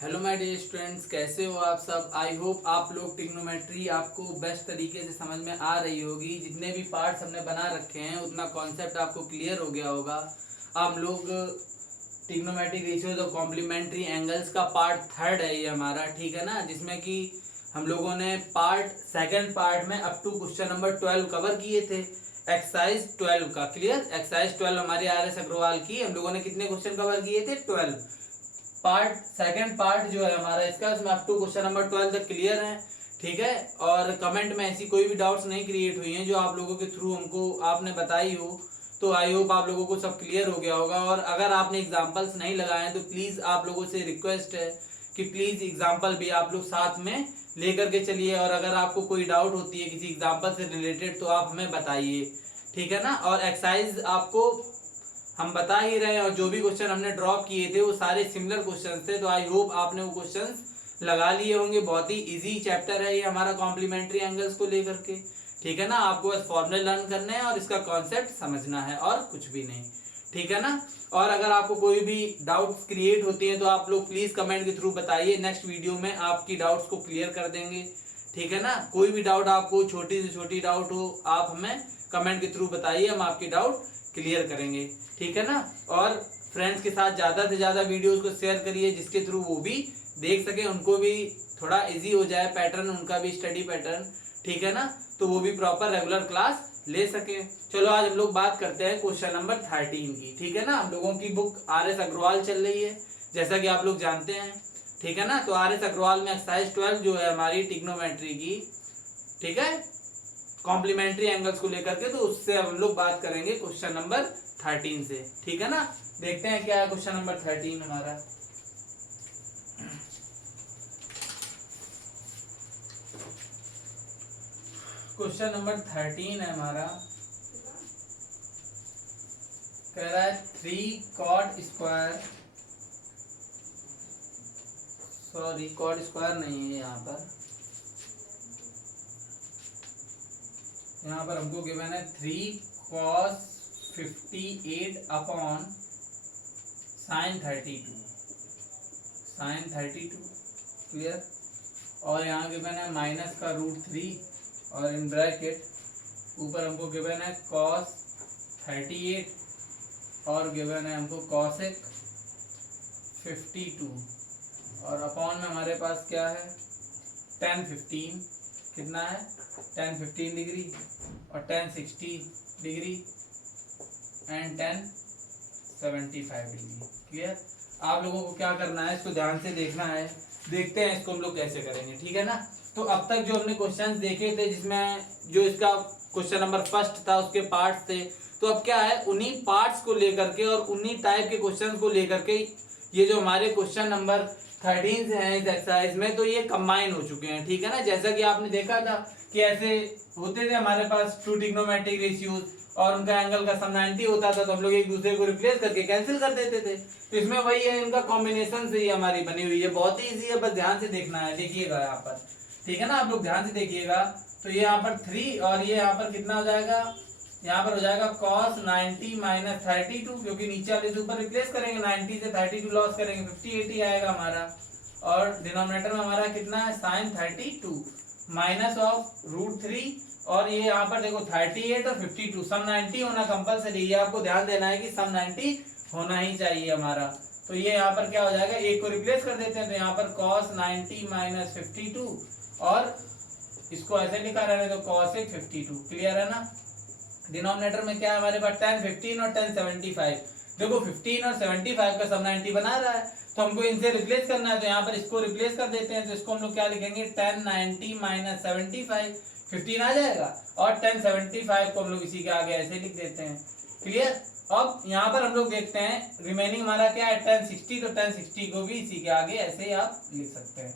Hello my dear students, कैसे हो आप सब। आई होप आप लोग ट्रिग्नोमेट्री आपको बेस्ट तरीके से समझ में आ रही होगी। जितने भी पार्ट्स हमने बना रखे हैं उतना कॉन्सेप्ट आपको क्लियर हो गया होगा। हम लोग ट्रिग्नोमेट्रिक रेशियोज और कॉम्प्लीमेंट्री एंगल्स का पार्ट थर्ड है ये हमारा, ठीक है ना, जिसमें कि हम लोगों ने सेकंड पार्ट में up to question number 12 cover किए थे। एक्सरसाइज 12 का क्लियर। एक्सरसाइज 12 हमारे RS अग्रवाल की हम लोगों ने कितने क्वेश्चन कवर किए थे? 12। सेकंड पार्ट जो है हमारा इसका, उसमें अप टू क्वेश्चन नंबर 12 तक क्लियर है, ठीक है। और कमेंट में ऐसी कोई भी डाउट्स नहीं क्रिएट हुई हैं जो आप लोगों के थ्रू हमको आपने बताई हो, तो आई होप आप लोगों को सब क्लियर हो गया होगा। और अगर आपने एग्जांपल्स नहीं लगाए हैं तो प्लीज आप लोगों से रिक्वेस्ट है कि प्लीज एग्जांपल भी आप लोग साथ में लेकर के चलिए। और अगर आपको कोई डाउट होती है किसी एग्जांपल से रिलेटेड तो आप हमें बताइए, ठीक है ना। और एक्सरसाइज आपको हम बता ही रहे हैं, और जो भी क्वेश्चन हमने ड्रॉप किए थे वो सारे सिमिलर क्वेश्चन थे, तो आई होप आपने वो क्वेश्चंस लगा लिए होंगे। बहुत ही इजी चैप्टर है ये हमारा कॉम्प्लीमेंट्री एंगल्स को लेकर के, ठीक है ना। आपको बस फॉर्मूले लर्न करने हैं और इसका कॉन्सेप्ट समझना है और कुछ भी नहीं, ठीक है ना। और अगर आपको कोई भी डाउट्स क्रिएट होती हैं तो आप लोग प्लीज कमेंट के थ्रू बताइए, नेक्स्ट वीडियो में आपकी डाउट्स को क्लियर कर देंगे, ठीक है ना। कोई भी डाउट आपको छोटी से छोटी डाउट हो आप हमें कमेंट के थ्रू बताइए, हम आपकी डाउट क्लियर करेंगे, ठीक है ना। और फ्रेंड्स के साथ ज्यादा से ज्यादा वीडियोस को शेयर करिए जिसके थ्रू वो भी देख सके, उनको भी थोड़ा इजी हो जाए पैटर्न, उनका भी स्टडी पैटर्न, ठीक है ना, तो वो भी प्रॉपर रेगुलर क्लास ले सके। चलो आज हम लोग बात करते हैं क्वेश्चन नंबर 13 की, ठीक है ना। हम लोगों की बुक RS अग्रवाल चल रही है जैसा कि आप लोग जानते हैं, ठीक है ना। तो RS अग्रवाल में एक्सरसाइज 12 जो है हमारी ट्रिग्नोमेट्री की, ठीक है, कॉम्प्लीमेंट्री एंगल्स को लेकर के, तो उससे हम लोग बात करेंगे क्वेश्चन नंबर 13 से, ठीक है ना। देखते हैं क्या है क्वेश्चन नंबर 13 हमारा। क्वेश्चन नंबर 13 है हमारा, कह रहा है 3 cot square, sorry cot square नहीं है यहाँ पर हमको गिवन है 3 cos 58 अपॉन sin 32 क्लियर। और यहाँ गिवन है माइनस का √3 और इन ब्रैकेट ऊपर हमको गिवन है cos 38 और गिवन है हमको cosec 52 और अपॉन में हमारे पास क्या है tan 15, कितना है tan 15 डिग्री और tan 60 degree and tan 75 degree, clear. आप लोगों को क्या करना है, इसको ध्यान से देखना है, देखते हैं इसको हम लोग कैसे करेंगे, ठीक है ना। तो अब तक जो हमने क्वेश्चंस देखे थे जिसमें जो इसका क्वेश्चन नंबर फर्स्ट था उसके पार्ट्स थे, तो अब क्या है उन्हीं पार्ट्स को लेकर के और उन्हीं टाइप के क्वेश्चंस को लेकर के ये जो हमारे क्वेश्चन नंबर 13 हैं इस एक्सरसाइज में, तो ये कंबाइन हो चुके हैं, ठीक है ना। जैसा कि आपने देखा था कि ऐसे होते थे हमारे पास टू ट्रिग्नोमेट्रिक रेशियोज और उनका एंगल का सम 90 होता था, तो हम लोग एक दूसरे को रिप्लेस करके कैंसिल कर देते थे। तो इसमें वही है, इनका कॉम्बिनेशन से ही हमारी बनी हुई है, बहुत ही ईजी है, बस ध्यान से देखना है। देखिएगा यहाँ पर, ठीक है ना, आप लोग ध्यान से देखिएगा। तो ये यहाँ पर 3 और ये यहाँ पर कितना हो जाएगा, यहाँ पर हो जाएगा cos 90 माइनस 32, क्योंकि नीचे वाले से ऊपर रिप्लेस करेंगे, 90 से 32 लॉस करेंगे 50 आएगा हमारा। और डिनोमिनेटर में हमारा कितना है sin 32 माइनस ऑफ √3 और ये यहाँ पर देखो 38 और 52, सम 90 होना कंपलसरी है, आपको ध्यान देना है कि सम 90 होना ही चाहिए हमारा। तो ये यहाँ पर क्या हो जाएगा, एक को रिप्लेस कर देते हैं, तो यहाँ पर cos 90 माइनस 52 और इसको ऐसे लिखा रहने तो cosec 52, क्लियर है ना। डिनोमिनेटर में क्या है हमारे पास tan 15 और tan 75, देखो 15 और 75 का सब 90 बना रहा है, तो हमको इनसे रिप्लेस करना है, तो यहाँ पर इसको रिप्लेस कर देते हैं, तो इसको हम लोग क्या लिखेंगे tan 90 माइनस 75, 15 आ जाएगा और tan 75 को हम लोग इसी के आगे ऐसे लिख देते हैं, क्लियर। अब यहाँ पर हम लोग देखते हैं रिमेनिंग हमारा क्या है tan 60, तो tan 60 को भी इसी के आगे ऐसे ही आप लिख सकते हैं,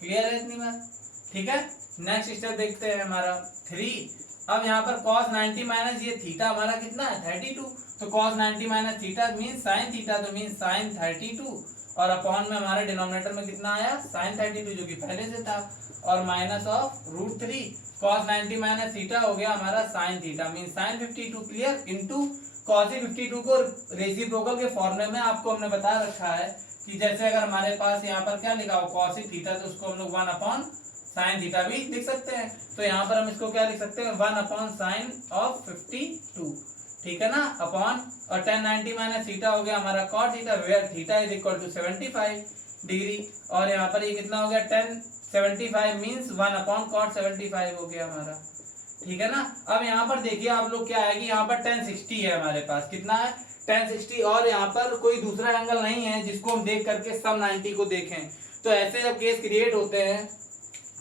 क्लियर है इतनी बात, ठीक है। नेक्स्ट स्टेप देखते हैं हमारा 3। अब यहाँ पर cos 90 माइनस ये थीटा हमारा कितना है 32, तो cos 90 minus theta mean sin theta, तो मीन sin 32 और अपॉन में हमारे डिनोमिनेटर में कितना आया sin 32 जो कि पहले से था, और minus of √3 cos 90 minus theta हो गया हमारा sin theta mean sin 52, clear, into cos 52 को रेसिप्रोकल के फॉर्मूले में आपको हमने बता रखा है कि जैसे अगर हमारे पास यहाँ पर क्या लिखा हो cos थीटा, तो उसको हम लोग 1 अपॉन साइन थीटा भी लिख सकते हैं। तो यहाँ पर हम इसको क्या लिख सकते हैं 1 अपॉन साइन ऑफ 52, ठीक है ना, अपॉन और 1090 माइनस थीटा हो गया हमारा cot theta, where theta is equal to 75 degree, और यहाँ पर ये कितना हो गया 1075 मीन्स 1 अपॉन cot 75 हो गया हमारा, ठीक है ना। अब यहाँ पर देखिए आप लोग क्या है कि यहाँ पर 1060 है हमारे पास, कितना है 1060, और यहाँ पर कोई दूसरा एंगल नहीं है जिसको हम देख करके सम 90 को देखें। तो ऐसे जब केस क्रिएट होते हैं,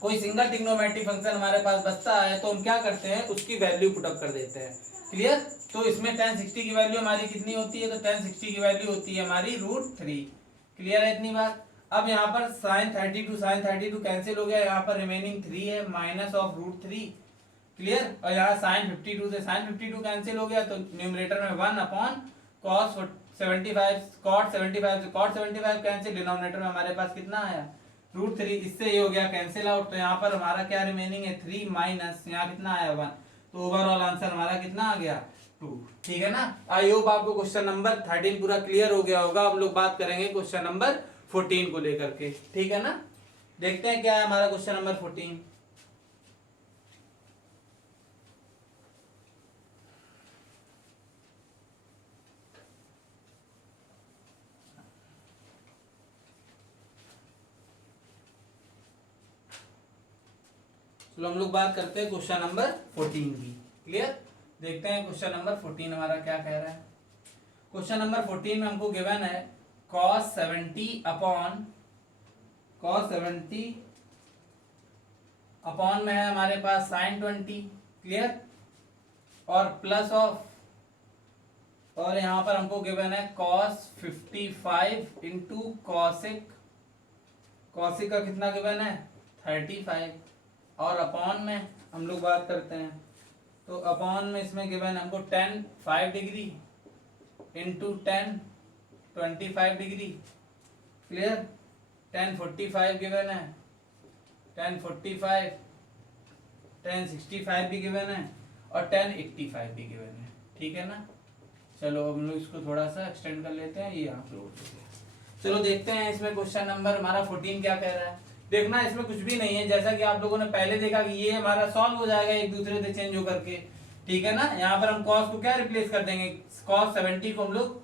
कोई सिंगल ट्रिग्नोमेट्रिक फंक्शन हमारे पास बचता है, तो हम क्या करते हैं उसकी वैल्यू पुटअप कर देते हैं, क्लियर। तो इसमें 1060 की वैल्यू हमारी कितनी होती है, तो 1060 की वैल्यू होती है हमारी √3, क्लियर है इतनी बात। अब यहाँ पर sin 32 कैंसिल हो गया, यहाँ पर रिमेनिंग 3 है माइनस ऑफ √3, क्लियर। और यहाँ sin 52 से sin 52 कैंसिल हो गया, तो न्यूमरेटर में 1 अपॉन cos 75 cot 75 से cot 75 कैंसिल, डिनोमिनेटर में हमारे पास कितना आया √3, इससे ये हो गया कैंसिल आउट। तो यहाँ पर हमारा क्या रिमेनिंग है 3 माइनस यहाँ कितना आया 1, तो ओवरऑल आंसर हमारा कितना आ गया 2, ठीक है ना। आई होप आपको क्वेश्चन नंबर 13 पूरा क्लियर हो गया होगा। हम लोग बात करेंगे क्वेश्चन नंबर 14 को लेकर के, ठीक है ना। देखते हैं क्या है हमारा क्वेश्चन नंबर 14। चलो हम लोग बात करते हैं क्वेश्चन नंबर 14 की, क्लियर। देखते हैं क्वेश्चन नंबर 14 हमारा क्या कह रहा है। क्वेश्चन नंबर 14 में हमको गिवन है cos 70 अपॉन में है हमारे पास sin 20, क्लियर, और प्लस ऑफ, और यहाँ पर हमको गिवन है cos 55 इंटू कॉसिक का कितना गिवन है 35, और अपॉन में हम लोग बात करते हैं, तो अपॉन में इसमें गिवन है हमको tan 5 degree into tan 25 degree, clear. tan 45 given है, tan 45, tan 65 भी गिवन है, और tan 85 भी गिवन है, ठीक है ना। चलो हम लोग इसको थोड़ा सा एक्सटेंड कर लेते हैं, ये आप लोग चलो देखते हैं इसमें क्वेश्चन नंबर हमारा 14 क्या कह रहा है। देखना इसमें कुछ भी नहीं है, जैसा कि आप लोगों ने पहले देखा कि ये हमारा सॉल्व हो जाएगा एक दूसरे से चेंज होकर के, ठीक है ना। यहाँ पर हम cos को क्या रिप्लेस कर देंगे, cos 70 को हम लोग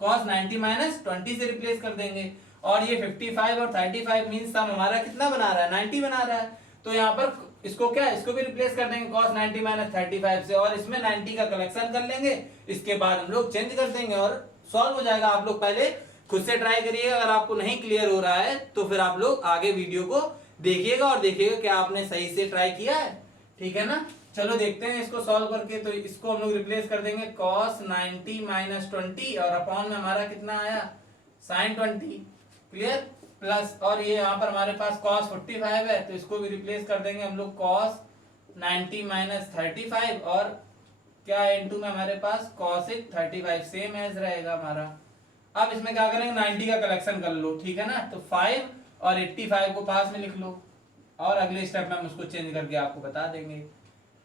cos 90 माइनस 20 से रिप्लेस कर देंगे, और ये 55 और 35 मीन्स सम हमारा कितना बना रहा है 90 बना रहा है। तो यहाँ पर इसको भी रिप्लेस कर देंगे cos 90 माइनस 35 से, और इसमें 90 का कलेक्शन कर लेंगे, इसके बाद हम लोग चेंज कर देंगे और सॉल्व हो जाएगा। आप लोग पहले खुद से ट्राई करिएगा, अगर आपको नहीं क्लियर हो रहा है तो फिर आप लोग आगे वीडियो को देखिएगा और देखिएगा क्या आपने सही से ट्राई किया है, ठीक है ना। चलो देखते हैं इसको सॉल्व करके। तो इसको हम लोग रिप्लेस कर देंगे cos 90 माइनस 20, और अपॉन में हमारा कितना आया sin 20, क्लियर, प्लस, और ये यहाँ पर हमारे पास cos 45 है, तो इसको भी रिप्लेस कर देंगे हम लोग cos 90 माइनस 35, और क्या है इनटू में हमारे पास cosic 35 सेम एज रहेगा हमारा। अब इसमें क्या करेंगे 90 का कलेक्शन कर लो, ठीक है ना। तो 5 और 85 को पास में लिख लो, और अगले स्टेप में हम उसको चेंज करके आपको बता देंगे,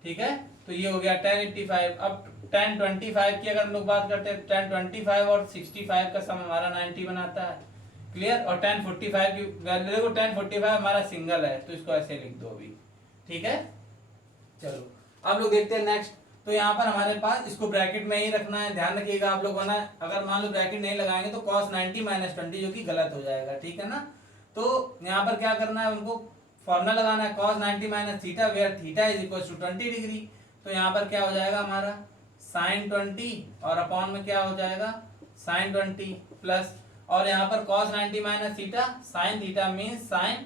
ठीक है। तो ये हो गया tan 85। अब tan 25 की अगर हम लोग बात करते हैं, tan 25 और 65 का सम हमारा 90 बनाता है, क्लियर। और tan 45 की वैल्यू देखो, tan 45 हमारा सिंगल है, तो इसको ऐसे लिख दो अभी, ठीक है। चलो अब लोग देखते हैं नेक्स्ट। तो यहाँ पर हमारे पास इसको ब्रैकेट में ही रखना है, ध्यान रखिएगा आप लोग, वरना अगर मान लो ब्रैकेट नहीं लगाएंगे तो cos 90 माइनस 20 जो कि गलत हो जाएगा, ठीक है ना। तो यहाँ पर क्या करना है, उनको फॉर्मूला लगाना है cos 90 minus theta where theta is equal to 20 degree. तो यहाँ पर क्या हो जाएगा हमारा sin 20, और अपॉन में क्या हो जाएगा sin 20 प्लस, और यहाँ पर cos 90 minus theta sin theta means sin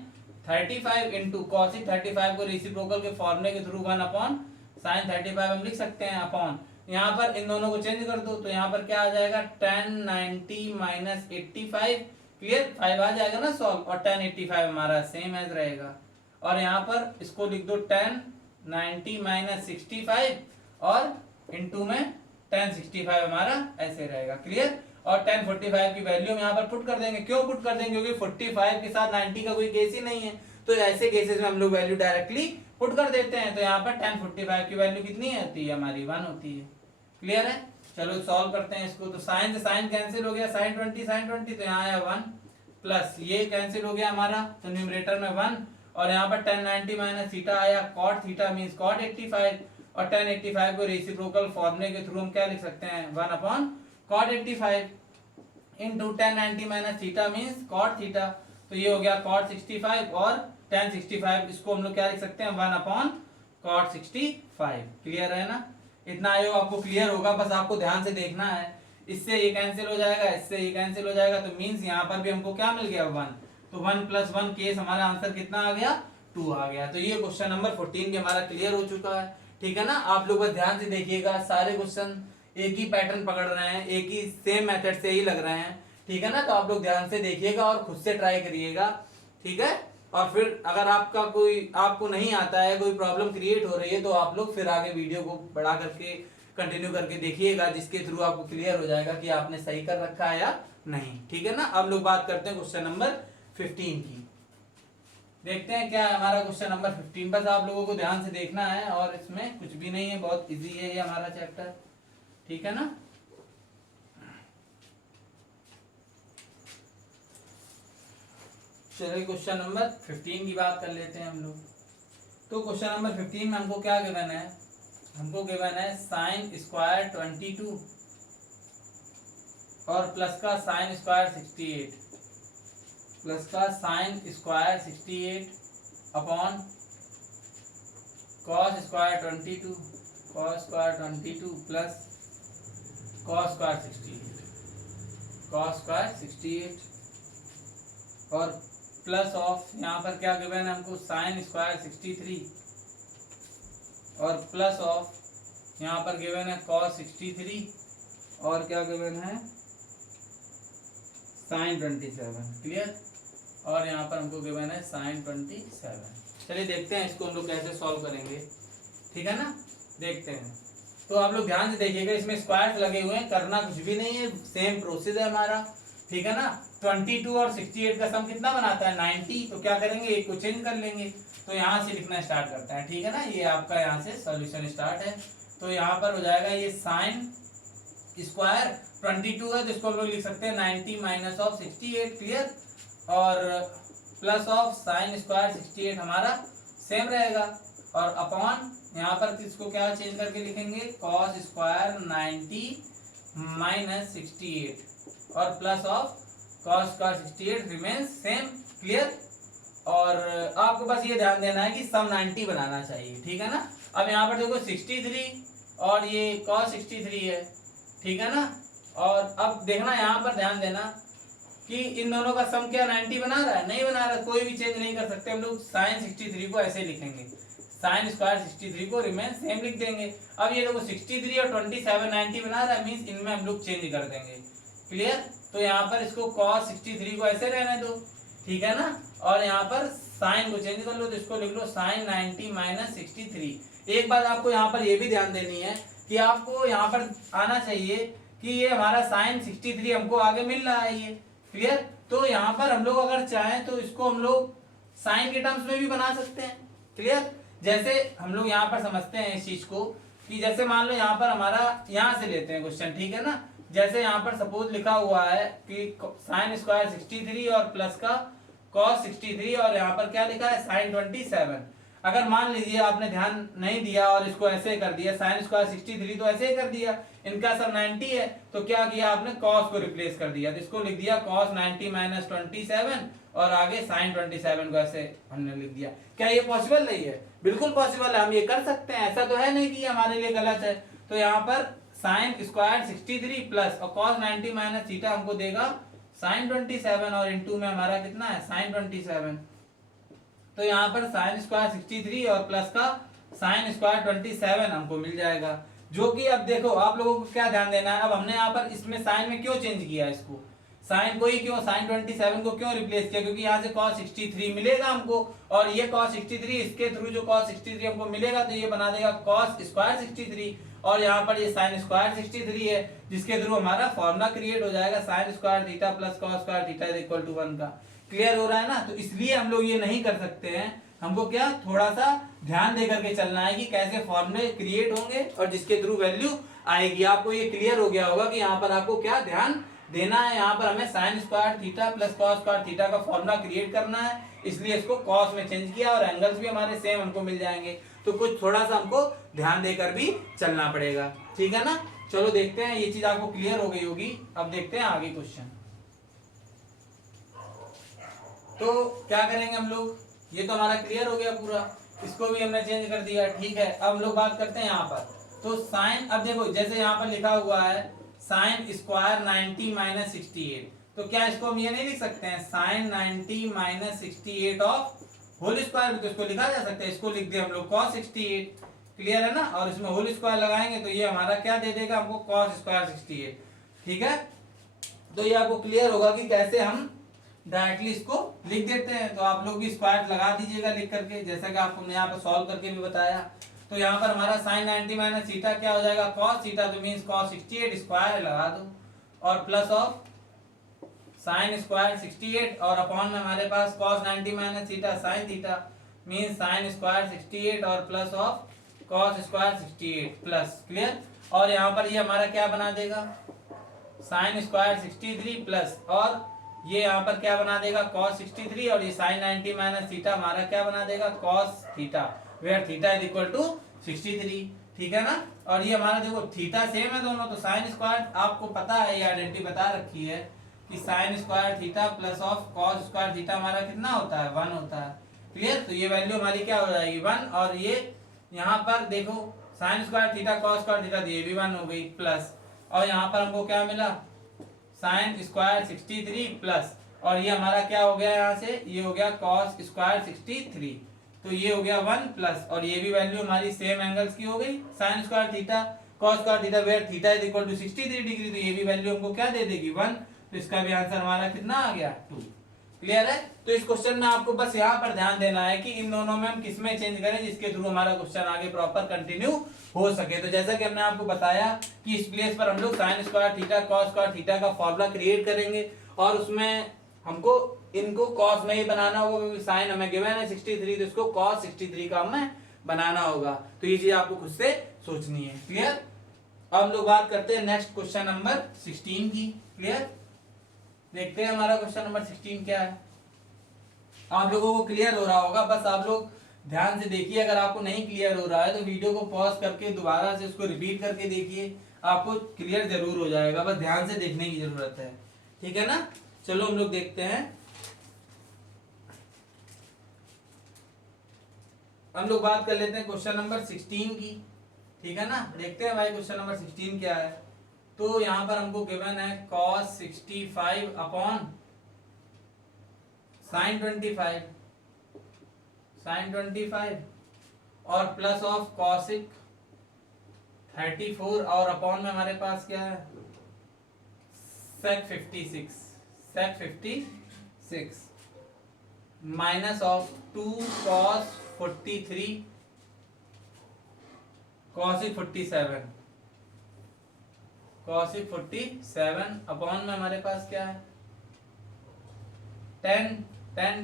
35 into cosic 35 को रेसिप्रोकल के फॉर्मूले के थ्रू 1 अपॉन sin 35 हम लिख सकते हैं, अपॉन यहाँ पर इन दोनों को चेंज कर दो, तो यहाँ पर क्या आ जाएगा tan 90 माइनस 85, क्लियर, 5 आ जाएगा ना सॉल्व, और tan 85 हमारा सेम एज रहेगा। और यहाँ पर इसको लिख दो tan 90 माइनस 65, और इनटू में tan 65 हमारा ऐसे रहेगा, क्लियर। और tan 45 की वैल्यू हम यहाँ पर पुट कर देंगे। क्यों पुट कर देंगे, क्योंकि 45 के साथ 90 का कोई केस ही नहीं है, तो ऐसे केसेस में हम लोग वैल्यू डायरेक्टली पुट कर देते हैं। तो यहाँ पर tan 45 की वैल्यू कितनी होती है हमारी 1 होती है, क्लियर है। चलो सॉल्व करते हैं इसको। तो साइन से साइन कैंसिल हो गया, साइन 20 तो यहाँ आया 1 प्लस ये कैंसिल हो गया हमारा, तो न्यूमरेटर में 1 और यहाँ पर tan 90 माइनस थीटा आया, cot थीटा मींस cot 85 और tan 85 को रेसिप्रोकल फॉर्मूले के थ्रू हम क्या लिख सकते हैं 1 upon cot 85 into tan 90 minus theta means cot theta, तो ये हो गया cot 65 और tan 65 इसको हम लोग क्या लिख सकते हैं 1 अपॉन cot 65। क्लियर है ना? इतना आयोग आपको क्लियर होगा, बस आपको ध्यान से देखना है। इससे ये कैंसिल हो जाएगा, इससे ये कैंसिल हो जाएगा, तो मींस यहाँ पर भी हमको क्या मिल गया 1, तो 1 + 1 केस हमारा आंसर कितना आ गया 2 आ गया। तो ये क्वेश्चन नंबर 14 भी हमारा क्लियर हो चुका है। ठीक है ना? आप लोग बस ध्यान से देखिएगा, सारे क्वेश्चन एक ही पैटर्न पकड़ रहे हैं, एक ही सेम मेथड से ही लग रहे हैं। ठीक है ना? तो आप लोग ध्यान से देखिएगा और खुद से ट्राई करिएगा। ठीक है? और फिर अगर आपको नहीं आता है, कोई प्रॉब्लम क्रिएट हो रही है, तो आप लोग फिर आगे वीडियो को बढ़ा करके कंटिन्यू करके देखिएगा, जिसके थ्रू आपको क्लियर हो जाएगा कि आपने सही कर रखा है या नहीं। ठीक है ना? अब लोग बात करते हैं क्वेश्चन नंबर 15 की। देखते हैं क्या है हमारा क्वेश्चन नंबर 15। बस आप लोगों को ध्यान से देखना है और इसमें कुछ भी नहीं है, बहुत इजी है ये हमारा चैप्टर। ठीक है ना? चलिए क्वेश्चन नंबर 15 की बात कर लेते हैं हम लोग। तो क्वेश्चन नंबर 15 में हमको क्या गिवन है, हमको गिवन है साइन स्क्वायर 22 और प्लस का साइन स्क्वायर 68, प्लस का sine square 68 upon cos square 22, cos square 22 plus cos square 68, cos square 68 और प्लस ऑफ यहाँ पर क्या गिवन है हमको साइन स्क्वायर 63 और प्लस ऑफ यहाँ पर गिवन है cos 63 और क्या गिवन है साइन 27। क्लियर? और यहाँ पर हमको गिवन है साइन 27। चलिए देखते हैं इसको हम लोग कैसे सॉल्व करेंगे। ठीक है ना? देखते हैं। तो आप लोग ध्यान से देखिएगा, इसमें स्क्वायर्स लगे हुए हैं, करना कुछ भी नहीं है, सेम प्रोसेस है हमारा। ठीक है ना? 22 और 68 का सम कितना बनाता है 90, तो क्या करेंगे एक को चेंज कर लेंगे, तो यहाँ से लिखना स्टार्ट करते हैं। ठीक है ना? ये आपका यहाँ से सॉल्यूशन स्टार्ट है। तो यहाँ पर हो जाएगा ये साइन स्क्वायर 22 है, तो इसको हम लोग लिख सकते हैं 90 माइनस ऑफ 68। क्लियर? और प्लस ऑफ साइन स्क्वायर 68 हमारा सेम रहेगा और अपॉन यहाँ पर इसको क्या चेंज करके लिखेंगे कॉस स्क्वायर 90 माइनस 68 और plus of cos square 68 remains same. Clear? और आपको बस ये ध्यान देना है कि सम 90 बनाना चाहिए। ठीक है ना? अब यहाँ पर देखो 63 और ये cos 63 है। ठीक है ना? और अब देखना यहाँ पर ध्यान देना कि इन दोनों का सम क्या 90 बना रहा है, नहीं बना रहा, कोई भी चेंज नहीं कर सकते हम लोग। साइन 63 को ऐसे लिखेंगे, साइन स्क्वायर 63 को रिमेन सेम लिख देंगे। अब ये देखो 63 और 27 90 बना रहा है, मीन्स इनमें हम लोग चेंज कर देंगे। क्लियर? तो यहाँ पर इसको cos 63 को ऐसे रहने दो। ठीक है ना? और यहाँ पर साइन को चेंज कर लो, तो इसको लिख लो साइन 90 माइनस 63। एक बात आपको यहाँ पर ये भी ध्यान देनी है कि आपको यहाँ पर आना चाहिए कि ये हमारा साइन 63 हमको आगे मिल रहा है ये। क्लियर? तो यहाँ पर हम लोग अगर चाहें तो इसको हम लोग साइन के टर्म्स में भी बना सकते हैं। क्लियर? जैसे हम लोग यहाँ पर समझते हैं इस चीज को कि जैसे मान लो यहाँ पर हमारा यहाँ से लेते हैं क्वेश्चन। ठीक है ना? जैसे यहाँ पर सपोज लिखा हुआ है कि साइन स्क्वायर 63 और प्लस का cos 63 और यहाँ पर क्या लिखा है साइन 27। अगर मान लीजिए आपने ध्यान नहीं दिया और इसको ऐसे कर दिया, साइन स्क्वायर 63 तो ऐसे ही कर दिया, इनका सब 90 है, तो क्या किया आपने cos को रिप्लेस कर दिया, तो इसको लिख दिया cos 90 माइनस 27 और आगे साइन 27 को ऐसे हमने लिख दिया। क्या ये पॉसिबल नहीं है? बिल्कुल पॉसिबल है, हम ये कर सकते हैं, ऐसा तो है नहीं कि हमारे लिए गलत है। तो यहाँ पर साइन स्क्वायर 63 प्लस और cos 90 माइनस थीटा हमको देगा साइन 27 और इनटू में हमारा कितना है साइन 27। तो यहाँ पर साइन स्क्वायर 63 और प्लस का साइन स्क्वायर 27 हमको मिल जाएगा। जो कि अब देखो आप लोगों को क्या ध्यान देना है, अब हमने यहाँ पर इसमें साइन में क्यों चेंज किया, इसको साइन को ही क्यों साइन 27 को क्यों रिप्लेस किया, क्योंकि यहाँ से cos 63 मिलेगा हमको और ये cos 63 इसके थ्रू जो cos 63 हमको मिलेगा तो ये बना देगा cos स्क्वायर 63 और यहाँ पर ये साइन स्क्वायर 63 है जिसके थ्रू हमारा फॉर्मूला क्रिएट हो जाएगा sine square theta plus cos square theta is equal to 1 का। क्लियर हो रहा है ना? तो इसलिए हम लोग ये नहीं कर सकते हैं, हमको क्या थोड़ा सा ध्यान दे करके चलना है कि कैसे फॉर्मूले क्रिएट होंगे और जिसके थ्रू वैल्यू आएगी। आपको ये क्लियर हो गया होगा कि यहाँ पर आपको क्या ध्यान देना है। यहाँ पर हमें sign square theta plus cos square theta का फॉर्मूला क्रिएट करना है, इसलिए इसको कॉस में चेंज किया और एंगल्स भी हमारे सेम हमको मिल जाएंगे। तो कुछ थोड़ा सा हमको ध्यान देकर भी चलना पड़ेगा, ठीक है ना। चलो देखते हैं, ये चीज आपको क्लियर हो गई होगी। अब देखते हैं आगे क्वेश्चन। तो क्या करेंगे हम लोग, ये तो हमारा क्लियर हो गया पूरा, इसको भी हमने चेंज कर दिया, ठीक है। अब हम लोग बात करते हैं यहाँ पर। तो साइन, अब देखो जैसे यहाँ पर लिखा हुआ है साइन स्क्वायर 90 माइनस 68, तो क्या इसको हम ये नहीं लिख सकते हैं sine 90 minus 68 of whole square, तो इसको लिखा जा सकता है, इसको लिख दिया हम लोग cos 68, क्लियर है ना। और इसमें होल स्क्वायर लगाएंगे तो ये हमारा क्या दे देगा हमको cos स्क्वायर 68, ठीक है। तो ये आपको क्लियर होगा कि कैसे हम डायरेक्टली इसको लिख देते हैं। तो आप लोग भी स्क्वायर लगा दीजिएगा लिख करके, जैसा कि आपको यहाँ पर सॉल्व करके भी बताया। तो यहाँ पर हमारा साइन 90 माइनस थीटा क्या हो जाएगा cos थीटा, तो मींस cos 68 स्क्वायर लगा दो और प्लस ऑफ साइन स्क्वायर 68 और अपॉन में हमारे पास cos 90 minus theta sine theta means sine square 68 और plus of cos square 68 plus, clear. और यहाँ पर ये हमारा क्या बना देगा साइन स्क्वायर 63 प्लस, और ये यहाँ पर क्या बना देगा cos 63 और ये साइन 90 माइनस थीटा हमारा क्या बना देगा cos theta, where theta is equal to 63, ठीक है ना। और ये हमारा देखो थीटा सेम है दोनों, तो साइन स्क्वायर आपको पता है, ये आइडेंटिटी बता रखी है कि sign square theta plus of cos square theta हमारा कितना होता है 1 होता है, क्लियर। तो ये वैल्यू हमारी क्या हो जाएगी 1, और ये यहाँ पर देखो sign square theta cos square theta, ये भी 1 हो गई प्लस, और यहाँ पर हमको क्या मिला साइन स्क्वायर 63 प्लस, और ये हमारा क्या हो गया यहाँ से, ये हो गया cos स्क्वायर 63, तो ये हो गया 1 प्लस, और ये भी वैल्यू हमारी सेम एंगल्स की हो गई sine square theta cos square theta where theta is equal to 63 degree, तो ये भी वैल्यू हमको क्या दे देगी 1, तो इसका भी आंसर हमारा कितना आ गया 2, क्लियर है। तो इस क्वेश्चन में आपको बस यहाँ पर ध्यान देना है कि इन दोनों में हम किस में चेंज करें जिसके थ्रू हमारा क्वेश्चन आगे प्रॉपर कंटिन्यू हो सके। तो जैसा कि हमने आपको बताया कि इस प्लेस पर हम लोग sign square theta cos square theta का फॉर्मूला क्रिएट करेंगे, और उसमें हमको इनको cos में ही बनाना होगा क्योंकि साइन हमें गिवन है 63, तो इसको cos 63 का हमें बनाना होगा। तो ये चीज आपको खुद से सोचनी है, क्लियर। अब हम लोग बात करते हैं नेक्स्ट क्वेश्चन नंबर 16 की, क्लियर। देखते हैं हमारा क्वेश्चन नंबर 16 क्या है। आप लोगों को क्लियर हो रहा होगा, बस आप लोग ध्यान से देखिए। अगर आपको नहीं क्लियर हो रहा है तो वीडियो को पॉज करके दोबारा से उसको रिपीट करके देखिए, आपको क्लियर जरूर हो जाएगा, बस ध्यान से देखने की जरूरत है, ठीक है ना। चलो हम लोग देखते हैं, हम लोग बात कर लेते हैं क्वेश्चन नंबर 16 की, ठीक है ना। देखते हैं भाई क्वेश्चन नंबर 16 क्या है। तो यहाँ पर हमको गिवन है cos 65 अपॉन साइन 25 और प्लस ऑफ कॉसिक 34 और अपॉन में हमारे पास क्या है sec 56 minus of 2 cos 43 cosic 47 upon में हमारे पास क्या है 10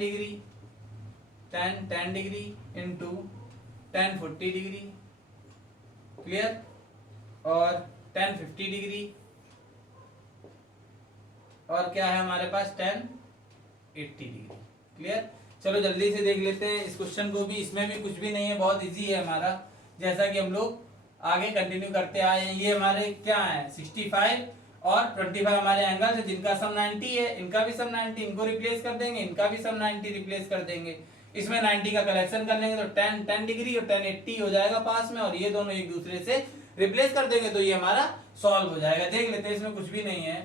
डिग्री इंटू 10 40 डिग्री, क्लियर, और 10 50 डिग्री, और क्या है हमारे पास 10 80 डिग्री, क्लियर। चलो जल्दी से देख लेते हैं इस क्वेश्चन को भी, इसमें भी कुछ भी नहीं है, बहुत इजी है हमारा, जैसा कि हम लोग आगे कंटिन्यू करते आए हैं। ये हमारे क्या है 65 और 25 हमारे एंगल है जिनका सम 90 है, इनका भी सम 90, इनको रिप्लेस कर देंगे, इनका भी सम 90 रिप्लेस कर देंगे, इसमें 90 का कलेक्शन कर लेंगे तो 10 डिग्री और 10 80 हो जाएगा पास में, और ये दोनों एक दूसरे से रिप्लेस कर देंगे तो ये हमारा सॉल्व हो जाएगा। देख लेते हैं, इसमें कुछ भी नहीं है,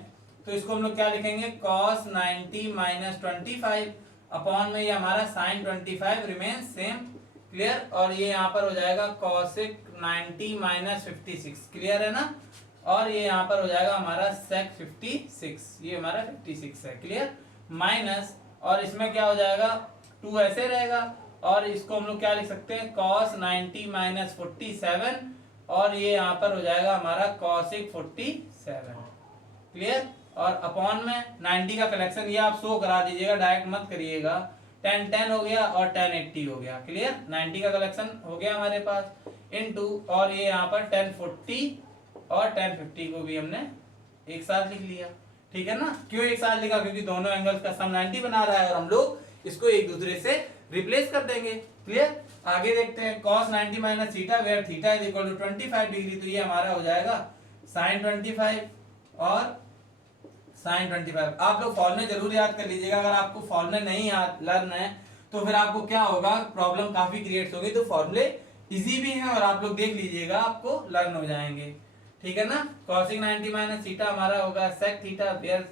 तो इसको हम लोग क्या लिखेंगे cos 90 माइनस 25 अपॉन में ये हमारा sin 25 रिमेन सेम, क्लियर, और ये यहाँ पर हो जाएगा cosic 90 माइनस 56, क्लियर है ना, और ये यहाँ पर हो जाएगा हमारा sec 56, ये हमारा 56 है, क्लियर, माइनस, और इसमें क्या हो जाएगा 2 ऐसे रहेगा, और इसको हम लोग क्या लिख सकते हैं cos 90 माइनस 47, और ये यहाँ पर हो जाएगा हमारा cosic 47, क्लियर, और अपॉन में 90 का कलेक्शन ये आप शो करा दीजिएगा, डायरेक्ट मत करिएगा, 10 हो गया और 10 80 हो गया, क्लियर, 90 का कलेक्शन हो गया हमारे पास, इनटू, और ये यहाँ पर 10 40 और tan 50 को भी हमने एक साथ लिख लिया। ठीक है ना, क्यों एक साथ लिखा, क्योंकि दोनों एंगल्स का सम 90 बना रहा है और हम लोग इसको एक दूसरे से रिप्लेस कर देंगे। क्लियर, आगे देखते हैं cos 90 minus theta where theta is equal to 25 degree, तो ये हमारा हो जाएगा sin 25 और sin 25। आप लोग फॉर्मूले जरूर याद कर लीजिएगा, अगर आपको फॉर्मूले नहीं याद लर्न है तो फिर आपको क्या होगा, प्रॉब्लम काफी क्रिएट होगी। तो फॉर्मूले इजी भी हैं और आप लोग देख लीजिएगा, आपको लर्न हो जाएंगे। ठीक है ना, cosec 90 माइनस थीटा हमारा होगा sec थीटा वेयर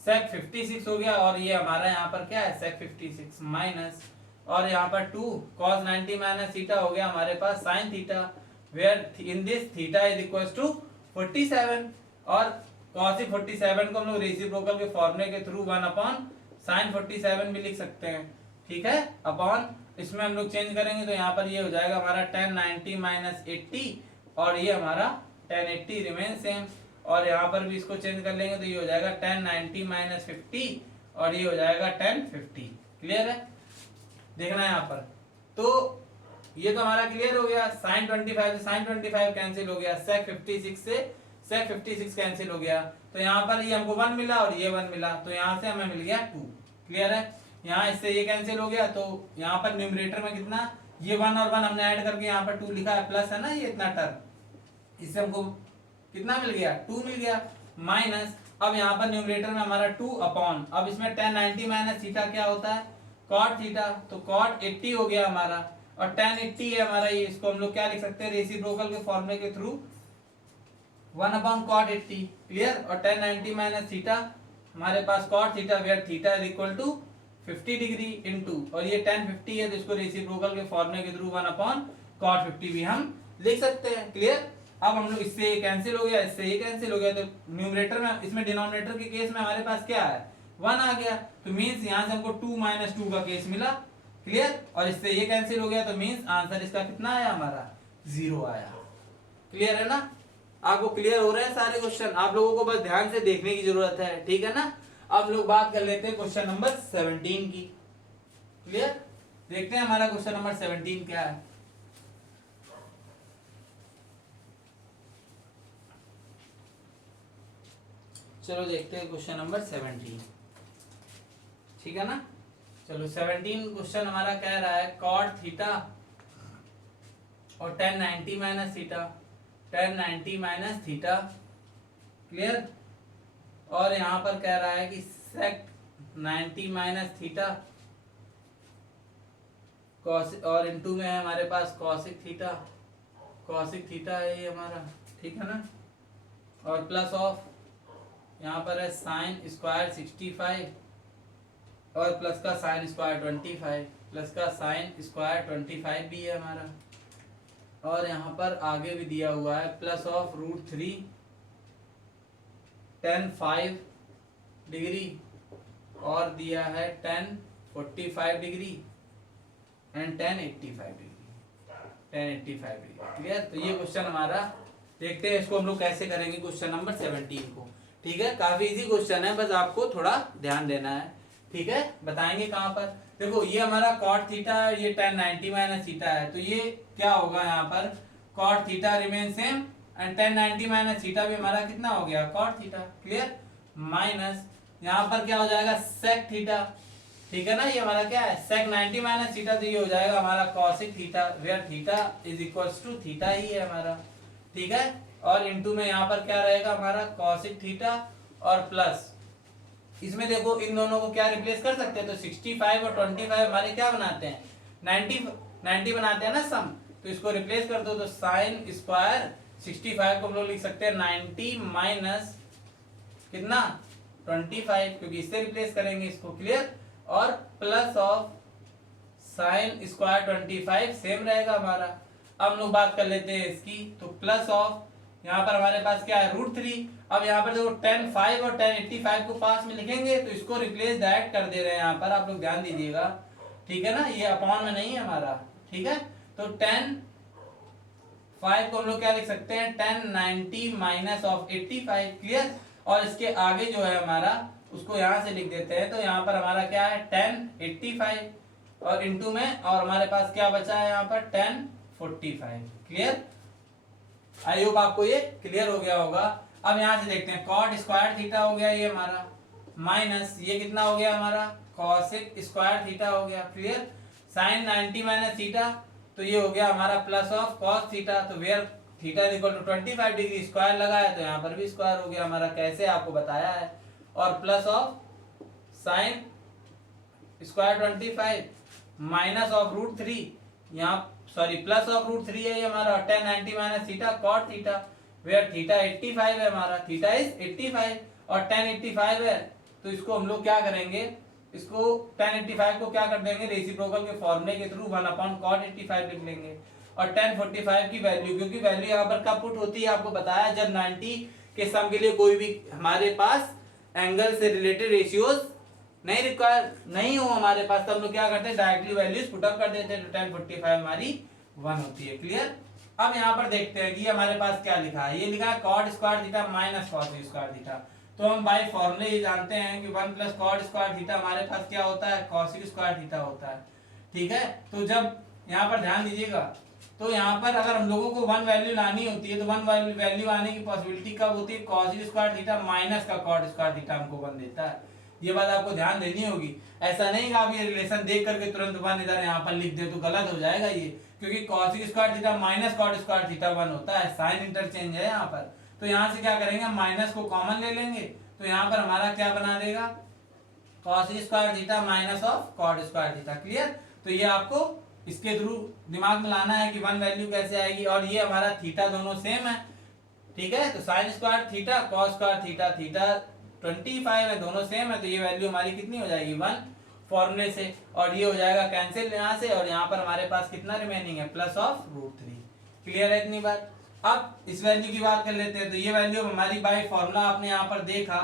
sec 56 हो गया, और ये हमारा यहाँ पर क्या है sec 56 माइनस, और यहाँ पर 2 cos 90 माइनस थीटा हो गया हमारे पास sin theta where in this theta is equal to 47, और cosec 47 को हम लोग रेसिप्रोकल के फॉर्मूले के थ्रू 1 अपॉन sin 47 भी लिख सकते हैं। ठीक है, अपॉन इसमें हम लोग चेंज करेंगे तो यहाँ पर ये हो जाएगा हमारा tan 90 माइनस 80, और ये हमारा tan 80 रिमेन सेम, और यहाँ पर भी इसको चेंज कर लेंगे तो ये हो जाएगा tan 90 माइनस 50, और ये हो जाएगा tan 50। क्लियर है, देखना है यहाँ पर। तो ये तो हमारा क्लियर हो गया, sin 25 से sin 25 कैंसिल हो गया, sec 56 से sec 56 कैंसिल हो गया, तो यहाँ पर ये हमको 1 मिला और ये 1 मिला, तो यहाँ से हमें मिल गया 2। क्लियर है, यहाँ इससे ये कैंसिल हो गया, तो यहाँ पर न्यूमरेटर में कितना, ये 1 और 1 हमने ऐड करके यहाँ पर 2 लिखा है, प्लस है ना ये इतना टर्म, इससे हमको कितना मिल गया, 2 मिल गया, माइनस अब यहाँ पर न्यूमरेटर में हमारा 2 अपॉन, अब इसमें tan 90 माइनस थीटा क्या होता है cot थीटा, तो cot 80 हो गया हमारा, और tan 80 है हमारा ये, इसको हम लोग क्या लिख सकते हैं रेसिप्रोकल के फॉर्मूले के थ्रू 1 अपॉन cot 80। क्लियर, और tan 90 माइनस थीटा हमारे पास cot theta where theta is equal to 50 degree into, और ये tan 50 है तो इसको रेसिप्रोकल के फॉर्मूले के थ्रू 1 अपॉन cot 50 भी हम लिख सकते हैं। क्लियर, अब हम लोग इससे ये कैंसिल हो गया, इससे ये कैंसिल हो गया, तो न्यूमरेटर में, इसमें डिनोमिनेटर के केस में हमारे पास क्या है 1 आ गया, तो मींस यहाँ से हमको 2 माइनस 2 का केस मिला। क्लियर, और इससे ये कैंसिल हो गया, तो मींस आंसर इसका कितना आया हमारा 0 आया। क्लियर है ना, आपको क्लियर हो रहे हैं सारे क्वेश्चन, आप लोगों को बस ध्यान से देखने की जरूरत है। ठीक है ना, अब लोग बात कर लेते हैं क्वेश्चन नंबर 17 की। क्लियर, देखते हैं हमारा क्वेश्चन नंबर 17 क्या है। चलो देखते हैं क्वेश्चन नंबर 17। ठीक है ना, चलो 17 क्वेश्चन हमारा कह रहा है cot थीटा और tan 90 minus theta, tan 90 minus theta. Clear, और यहाँ पर कह रहा है कि sec 90 माइनस थीटा cos, और इनटू में है हमारे पास cosec थीटा, cosec थीटा है ये हमारा। ठीक है ना, और प्लस ऑफ यहाँ पर है साइन स्क्वायर 65 और प्लस का साइन स्क्वायर 25, प्लस का साइन स्क्वायर 25 भी है हमारा, और यहाँ पर आगे भी दिया हुआ है प्लस ऑफ √3 tan 5 डिग्री, और दिया है tan 45 degree and tan 85 degree, tan 85 degree. Clear, तो ये क्वेश्चन हमारा, देखते हैं इसको हम लोग कैसे करेंगे क्वेश्चन नंबर 17 को। ठीक है, काफी इजी क्वेश्चन है, बस आपको थोड़ा ध्यान देना है। ठीक है, बताएंगे कहाँ पर, देखो ये हमारा cot थीटा है, ये tan 90 माइनस थीटा है, तो ये क्या होगा यहाँ पर cot theta remain same and tan 90 minus theta भी हमारा कितना हो गया cot थीटा। क्लियर, माइनस यहाँ पर क्या हो जाएगा sec थीटा। ठीक है ना, ये हमारा क्या है sec 90 माइनस थीटा, तो ये हो जाएगा हमारा cosec theta where theta is equals to theta ही है हमारा। ठीक है, और इनटू में यहाँ पर क्या रहेगा हमारा cosec थीटा, और प्लस इसमें देखो इन दोनों को क्या रिप्लेस कर सकते हैं, तो 65 और 25 हमारे क्या बनाते हैं 90 बनाते हैं ना सम, तो इसको रिप्लेस कर दो, तो साइन स्क्वायर 65 को हम लोग लिख सकते हैं 90 माइनस कितना 25, क्योंकि इससे रिप्लेस करेंगे इसको। क्लियर, और plus of sine square 25 same रहेगा हमारा। अब हम लोग बात कर लेते हैं इसकी, तो प्लस ऑफ यहाँ पर हमारे पास क्या है √3, अब यहाँ पर देखो tan 5 और tan 85 को पास में लिखेंगे, तो इसको रिप्लेस डायरेक्ट कर दे रहे हैं यहाँ पर, आप लोग ध्यान दीजिएगा। ठीक है ना, ये अपॉन में नहीं है हमारा। ठीक है, तो tan 5 को हम लोग क्या लिख सकते हैं tan 90 माइनस ऑफ 85। क्लियर, और इसके आगे जो है हमारा उसको यहाँ से लिख देते हैं, तो यहाँ पर हमारा क्या है tan 85 और इनटू में, और हमारे पास क्या बचा है यहाँ पर tan 45। क्लियर, आई होप आपको ये क्लियर हो गया होगा। अब यहाँ से देखते हैं कॉट स्क्वायर थीटा हो गया ये हमारा, माइनस ये कितना हो गया हमारा कॉसेक स्क्वायर थीटा हो गया, क्लियर। साइन 90 माइनस थीटा, तो ये हो गया हमारा प्लस ऑफ कॉस थीटा, तो where theta is equal to 25 degree, square लगा है तो यहाँ पर भी स्क्वायर हो गया हमारा, कैसे आपको बताया है। और plus of sine square 25 minus of root 3, यहाँ सॉरी प्लस ऑफ रूट 3 है ये हमारा, 10 90 minus theta cot theta, where theta 85 है हमारा, थीटा इज 85 और 10 85 है, तो इसको हम लोग क्या करेंगे, इसको 10 85 को क्या कर देंगे, रेसिप्रोकल के फॉर्मूले के थ्रू 1/cot 85 लिख लेंगे। और 10 45 की वैल्यू, क्योंकि वैल्यू यहाँ पर कब पुट होती है आपको बताया, जब 90 के सम के लिए कोई भी हमारे पास एंगल से रिलेटेड रेशियोज नहीं रिक्वायर नहीं हो हमारे पास, तो हम लोग क्या करते हैं डायरेक्टली वैल्यूज पुट अप कर देते हैं, तो 10 45 हमारी 1 होती है, क्लियर। अब यहाँ पर देखते हैं कि हमारे पास क्या लिखा है, ये लिखा है cot square theta minus cos square theta, तो हम बाय फॉर्मूले ये जानते हैं कि 1 प्लस कॉट स्क्वायर थीटा हमारे पास क्या होता है कॉसिक स्क्वायर थीटा होता है, ठीक है। तो जब यहाँ पर ध्यान दीजिएगा, तो यहाँ पर अगर हम लोगों को 1 वैल्यू लानी होती है, तो 1 वैल्यू आने की पॉसिबिलिटी कब होती है, कॉसिक स्क्वायर थीटा माइनस का कॉट स्क्वायर थीटा हमको 1 देता है, ये बात आपको ध्यान देनी होगी। ऐसा नहीं कि आप ये रिलेशन देख करके तुरंत 1 इधर यहाँ पर लिख दे तो गलत हो जाएगा ये, क्योंकि cosec square theta minus cot square theta 1 होता है, साइन इंटरचेंज है यहाँ पर। तो यहाँ से क्या करेंगे, माइनस को कॉमन ले लेंगे, तो यहाँ पर हमारा क्या बना देगा cosec square theta minus of cot square theta, clear. तो ये आपको इसके थ्रू दिमाग में लाना है कि 1 वैल्यू कैसे आएगी, और ये हमारा थीटा दोनों सेम है, ठीक है। तो sign square theta cos square theta, theta 25 है, दोनों सेम है, तो ये वैल्यू हमारी कितनी हो जाएगी 1 फॉर्मूले से, और ये हो जाएगा कैंसिल यहाँ से, और यहाँ पर हमारे पास कितना रिमेनिंग है प्लस ऑफ रूट 3, क्लियर है इतनी बात। अब इस वैल्यू की बात कर लेते हैं, तो ये वैल्यू हमारी बाय फॉर्मूला आपने यहाँ पर देखा,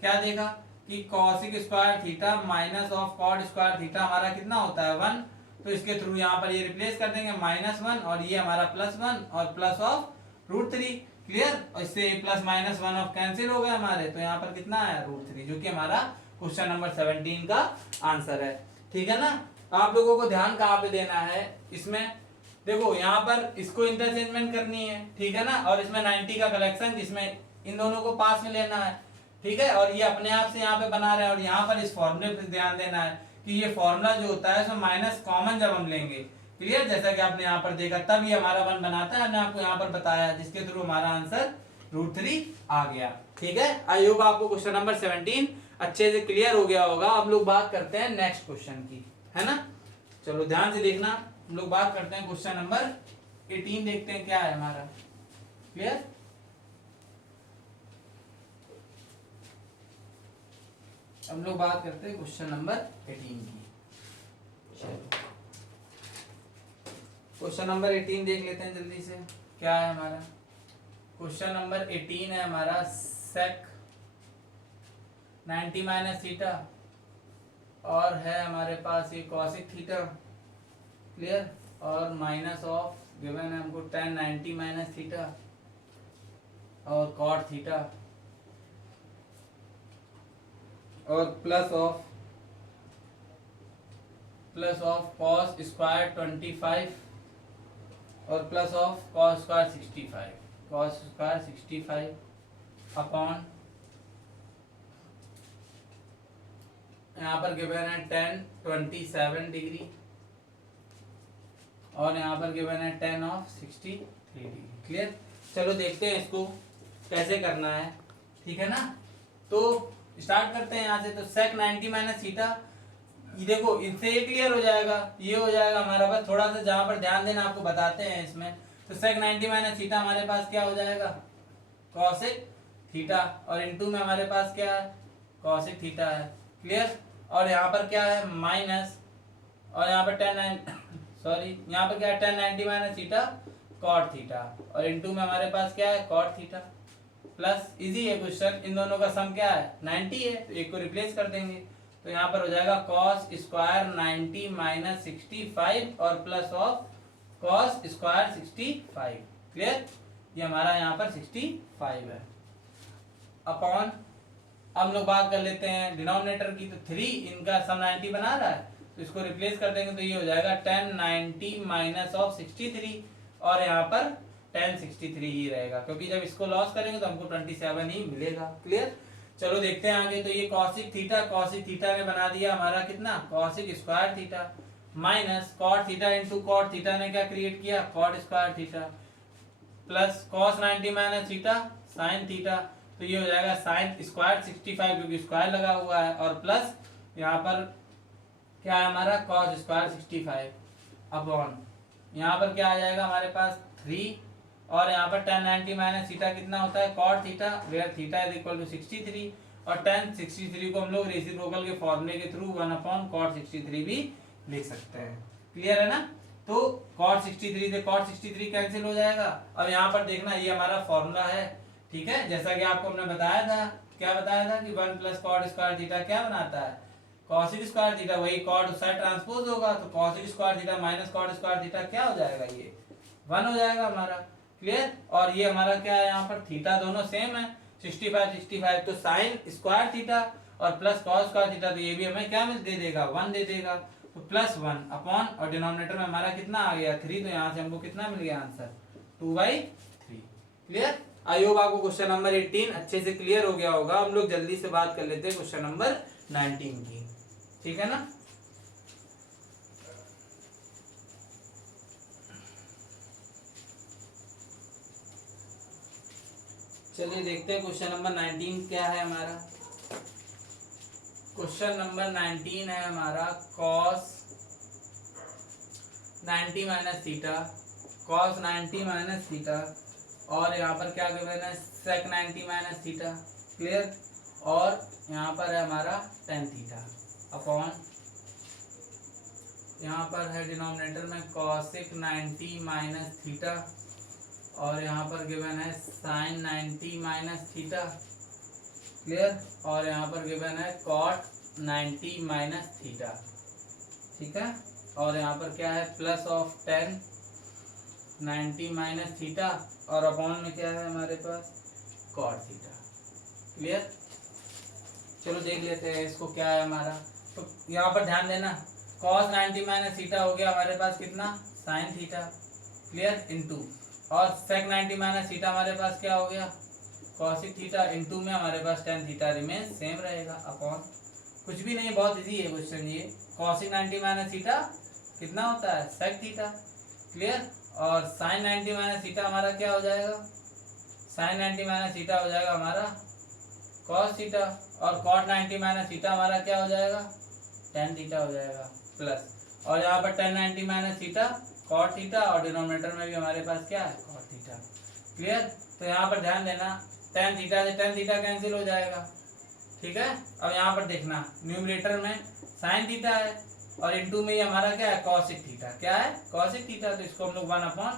क्या देखा कि cosec square theta minus of cot square theta हमारा कितना होता है 1, तो इसके थ्रू यहाँ पर ये रिप्लेस कर देंगे -1, और ये हमारा +1 और प्लस ऑफ रूट 3, क्लियर। और इससे प्लस माइनस 1 ऑफ कैंसिल हो गए हमारे, तो यहाँ पर कितना आया रूट 3, जो कि हमारा क्वेश्चन नंबर 17 का आंसर है, ठीक है ना। आप लोगों को ध्यान कहाँ पे देना है इसमें, देखो यहाँ पर इसको इंटरचेंजमेंट करनी है, ठीक है ना, और इसमें 90 का कलेक्शन जिसमें इन दोनों को पास में लेना है, ठीक है। और ये अपने आप से यहाँ पे बना रहे हैं, और यहाँ पर इस फॉर्मूले पे ध्यान देना है कि ये फॉर्मूला जो होता है उसमें माइनस कॉमन जब हम लेंगे, क्लियर, जैसा कि आपने यहाँ पर देखा, तब ये हमारा 1 बनाता है, हमने आपको यहाँ पर बताया, जिसके थ्रू हमारा आंसर रूट 3 आ गया, ठीक है। आई होप आपको क्वेश्चन नंबर 17 अच्छे से क्लियर हो गया होगा। अब लोग बात करते हैं नेक्स्ट क्वेश्चन की, है ना। चलो ध्यान से देखना, हम लोग बात करते हैं क्वेश्चन नंबर 18, देखते हैं क्या है हमारा, क्लियर। हम लोग बात करते हैं क्वेश्चन नंबर 18 की। क्वेश्चन नंबर 18 देख लेते हैं जल्दी से, क्या है हमारा क्वेश्चन नंबर 18 है हमारा सेक 90 माइनस थीटा, और है हमारे पास ये कॉसिक थीटा, क्लियर, और माइनस ऑफ गिवन है हमको 10 90 माइनस थीटा और कॉट थीटा, और प्लस ऑफ कॉस स्क्वायर 25 और plus of cos square 65 upon यहाँ पर गिवन है 10 27 डिग्री, और यहाँ पर गिवन है 10 ऑफ 63 डिग्री, क्लियर। चलो देखते हैं इसको कैसे करना है, ठीक है ना। तो स्टार्ट करते हैं यहाँ से। तो सेक 90 माइनस थीटा, ये देखो इनसे ये क्लियर हो जाएगा, ये हो जाएगा हमारा, बस थोड़ा सा जहाँ पर ध्यान देना आपको बताते हैं इसमें। तो सेक 90 माइनस थीटा हमारे पास क्या हो जाएगा कॉसेक थीटा, और इनटू में हमारे पास क्या है कॉसेक थीटा है, क्लियर। और यहाँ पर क्या है माइनस, और यहाँ पर 10 यहाँ पर क्या है 10 90 माइनस थीटा कॉट थीटा, और इनटू में हमारे पास क्या है कॉट थीटा, प्लस इजी है क्वेश्चन, इन दोनों का सम क्या है 90 है, तो एक को रिप्लेस कर देंगे, तो यहाँ पर हो जाएगा कॉस स्क्वायर 90 माइनस 65 और plus of cos square 65, clear. ये हमारा यहाँ पर 65 है, अपॉन अब लोग बात कर लेते हैं डिनोमिनेटर की, तो 3 इनका सम 90 बना रहा है, तो इसको रिप्लेस कर देंगे, तो ये हो जाएगा 10 90 माइनस ऑफ 63, और यहाँ पर 1063 ही रहेगा, क्योंकि जब इसको लॉस करेंगे तो हमको 27 ही मिलेगा। क्लियर। चलो देखते हैं आगे। तो ये कॉसिक थीटा ने बना दिया हमारा कितना, cosec square theta, minus cot theta into cot theta ने क्या क्रिएट किया, cot square theta, plus cos 90 minus theta sine theta, तो ये हो जाएगा साइन स्क्वायर 65 क्योंकि स्क्वायर लगा हुआ है, और प्लस यहाँ पर क्या है हमारा कॉस स्क्वायर 65 अपॉन यहाँ पर क्या आ जाएगा हमारे पास 3, और यहाँ पर tan 90 माइनस थीटा कितना होता है cot theta, where theta is equal to 63, और tan 63 को हम लोग रेसिप्रोकल के फॉर्मूले के थ्रू 1 अपॉन कॉट 63 भी लिख सकते हैं। क्लियर है ना। तो cot 63 से cot 63 कैंसिल हो जाएगा। अब यहाँ पर देखना ये हमारा फॉर्मूला है, ठीक है, जैसा कि आपको हमने बताया था, क्या बताया था कि 1 प्लस कॉट स्क्वायर थीटा क्या बनाता है, कॉसिक स्क्वायर थीटा, वही कॉट उस साइड ट्रांसपोज होगा, तो cosec square theta minus cot square theta क्या हो जाएगा, ये 1 हो जाएगा हमारा। क्लियर। और ये हमारा क्या है, यहाँ पर थीटा दोनों सेम है 65 तो साइन स्क्वायर थीटा और प्लस कॉस स्क्वायर थीटा, तो ये भी हमें क्या दे देगा, 1 दे देगा, तो प्लस 1 अपॉन, और डिनोमिनेटर में हमारा कितना आ गया 3, तो यहाँ से हमको कितना मिल गया आंसर 2/3। क्लियर। आई होप आपको क्वेश्चन नंबर 18 अच्छे से क्लियर हो गया होगा। हम लोग जल्दी से बात कर लेते हैं क्वेश्चन नंबर 19 की, ठीक है ना। चलिए देखते हैं क्वेश्चन नंबर 19 क्या है हमारा। क्वेश्चन नंबर 19 है हमारा cos 90 minus theta, cos 90 minus theta, और यहाँ पर क्या गिवन है sec 90 माइनस थीटा। क्लियर। और यहाँ पर है हमारा tan थीटा अपॉन, यहाँ पर है डिनोमिनेटर में cosic 90 माइनस थीटा, और यहाँ पर गिवन है sin 90 माइनस थीटा। क्लियर। और यहाँ पर गिवन है cot 90 माइनस थीटा, ठीक है। और यहाँ पर क्या है plus of tan 90 minus theta, और अपॉन में क्या है हमारे पास cot थीटा। क्लियर। चलो देख लेते हैं इसको क्या है हमारा। तो यहाँ पर ध्यान देना cos 90 माइनस थीटा हो गया हमारे पास कितना sin थीटा। क्लियर। इनटू, और sec 90 माइनस थीटा हमारे पास क्या हो गया cosic थीटा, इनटू में हमारे पास tan थीटा रिमेन सेम रहेगा अपॉन, कुछ भी नहीं, बहुत इजी है क्वेश्चन ये। cosic 90 माइनस थीटा कितना होता है sec थीटा। क्लियर। और sin 90 माइनस थीटा हमारा क्या हो जाएगा, sin 90 माइनस थीटा हो जाएगा हमारा cos थीटा, और cot 90 माइनस थीटा हमारा क्या हो जाएगा tan थीटा हो जाएगा, प्लस, और यहाँ पर tan 90 minus theta cot theta, और डिनोमिनेटर में भी हमारे पास क्या है cot थीटा। क्लियर। तो यहाँ पर ध्यान देना tan थीटा से tan थीटा कैंसिल हो जाएगा, ठीक है। अब यहाँ पर देखना न्यूमरेटर में sin थीटा है, और इनटू में ये हमारा क्या है cosic थीटा, क्या है cosic थीटा, तो इसको हम लोग 1 अपॉन